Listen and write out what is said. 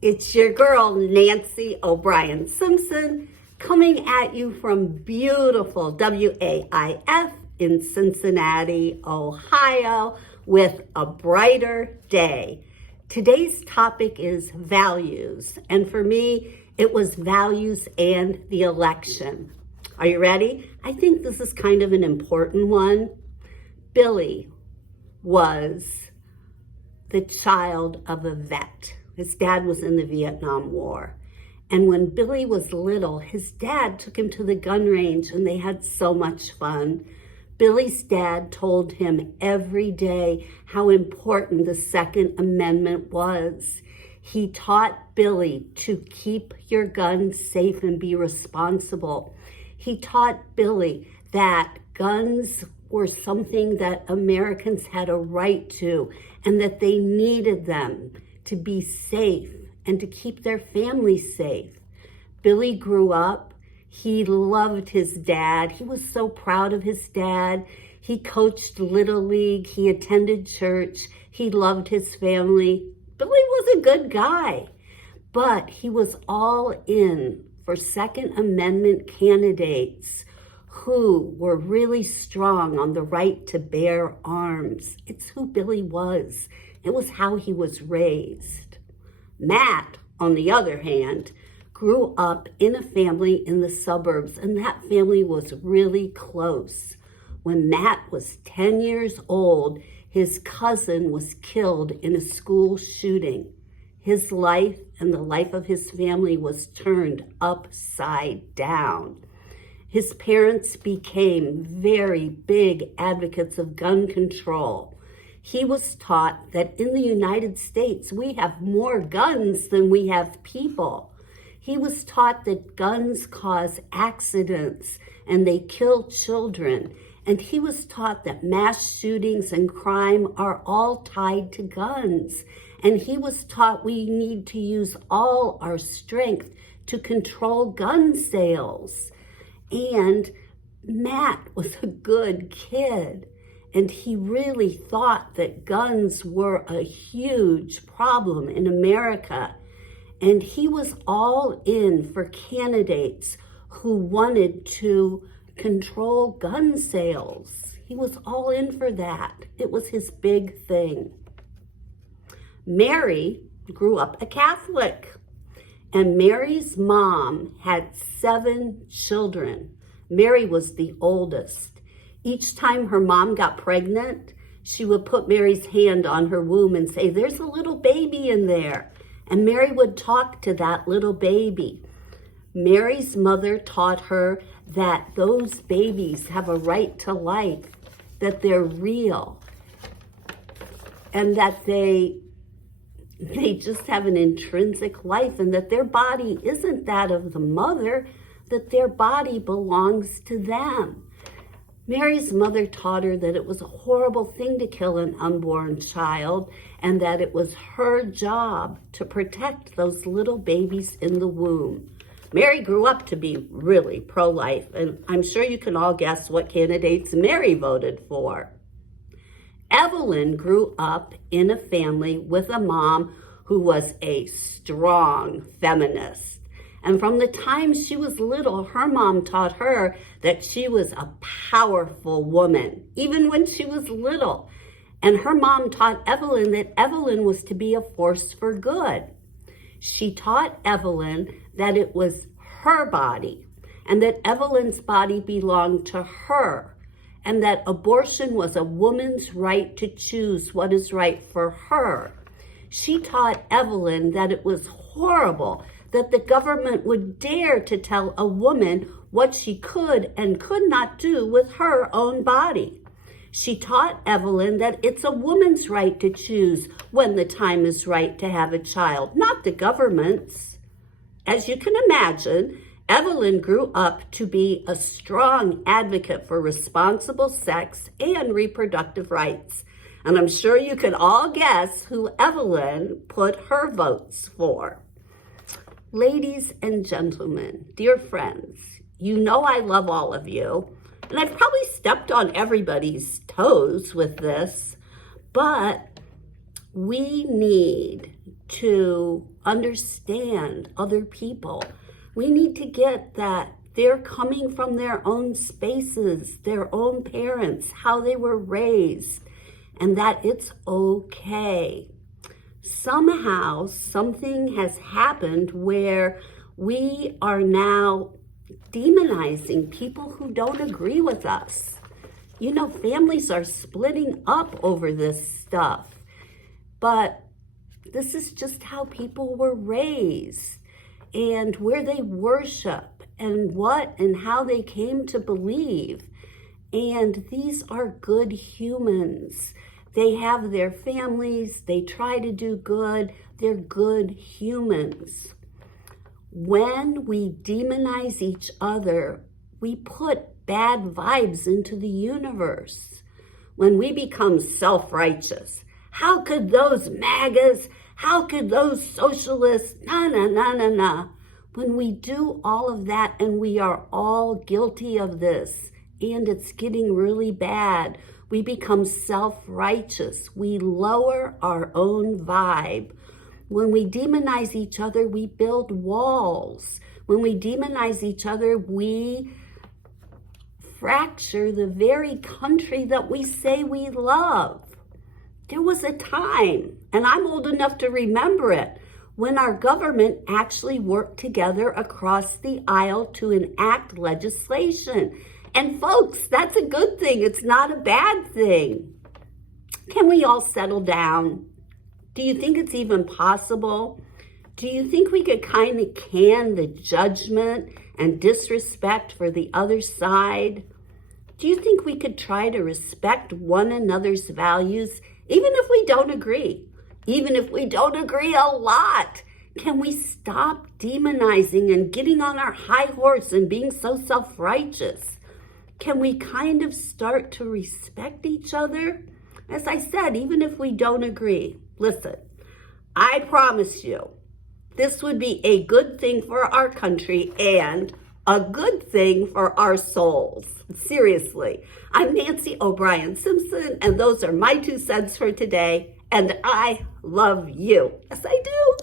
It's your girl, Nancy O'Brien Simpson, coming at you from beautiful WAIF in Cincinnati, Ohio, with a brighter day. Today's topic is values, and for me, it was values and the election. Are you ready? I think this is kind of an important one. Billy was the child of a vet. His dad was in the Vietnam War. And when Billy was little, his dad took him to the gun range and they had so much fun. Billy's dad told him every day how important the Second Amendment was. He taught Billy to keep your gun safe and be responsible. He taught Billy that guns were something that Americans had a right to and that they needed them to be safe and to keep their families safe. Billy grew up. He loved his dad. He was so proud of his dad. He coached Little League. He attended church. He loved his family. Billy was a good guy, but he was all in for Second Amendment candidates who were really strong on the right to bear arms. It's who Billy was. It was how he was raised. Matt, on the other hand, grew up in a family in the suburbs, and that family was really close. When Matt was 10 years old, his cousin was killed in a school shooting. His life and the life of his family was turned upside down. His parents became very big advocates of gun control. He was taught that in the United States, we have more guns than we have people. He was taught that guns cause accidents and they kill children. And he was taught that mass shootings and crime are all tied to guns. And he was taught we need to use all our strength to control gun sales. And Matt was a good kid. And he really thought that guns were a huge problem in America. And he was all in for candidates who wanted to control gun sales. He was all in for that. It was his big thing. Mary grew up a Catholic. And Mary's mom had 7 children. Mary was the oldest. Each time her mom got pregnant, she would put Mary's hand on her womb and say, "There's a little baby in there." And Mary would talk to that little baby. Mary's mother taught her that those babies have a right to life, that they're real, and that they just have an intrinsic life, and that their body isn't that of the mother, that their body belongs to them. Mary's mother taught her that it was a horrible thing to kill an unborn child and that it was her job to protect those little babies in the womb. Mary grew up to be really pro-life, and I'm sure you can all guess what candidates Mary voted for. Evelyn grew up in a family with a mom who was a strong feminist. And from the time she was little, her mom taught her that she was a powerful woman, even when she was little. And her mom taught Evelyn that Evelyn was to be a force for good. She taught Evelyn that it was her body and that Evelyn's body belonged to her, and that abortion was a woman's right to choose what is right for her. She taught Evelyn that it was horrible that the government would dare to tell a woman what she could and could not do with her own body. She taught Evelyn that it's a woman's right to choose when the time is right to have a child, not the government's. As you can imagine, Evelyn grew up to be a strong advocate for responsible sex and reproductive rights. And I'm sure you can all guess who Evelyn put her votes for. Ladies and gentlemen, dear friends, you know I love all of you, and I've probably stepped on everybody's toes with this, but we need to understand other people. We need to get that they're coming from their own spaces, their own parents, how they were raised, and that it's okay. Somehow, something has happened where we are now demonizing people who don't agree with us. You know, families are splitting up over this stuff, but this is just how people were raised and where they worship and what and how they came to believe. And these are good humans. They have their families, they try to do good, they're good humans. When we demonize each other, we put bad vibes into the universe. When we become self-righteous, how could those MAGAs, how could those socialists, na. When we do all of that, and we are all guilty of this, and it's getting really bad, we become self-righteous. We lower our own vibe. When we demonize each other, we build walls. When we demonize each other, we fracture the very country that we say we love. There was a time, and I'm old enough to remember it, when our government actually worked together across the aisle to enact legislation. And folks, that's a good thing. It's not a bad thing. Can we all settle down? Do you think it's even possible? Do you think we could kind of can the judgment and disrespect for the other side? Do you think we could try to respect one another's values, even if we don't agree? Even if we don't agree a lot? Can we stop demonizing and getting on our high horse and being so self-righteous? Can we kind of start to respect each other? As I said, even if we don't agree, listen, I promise you, this would be a good thing for our country and a good thing for our souls. Seriously. I'm Nancy O'Brien Simpson, and those are my 2 cents for today. And I love you. Yes, I do.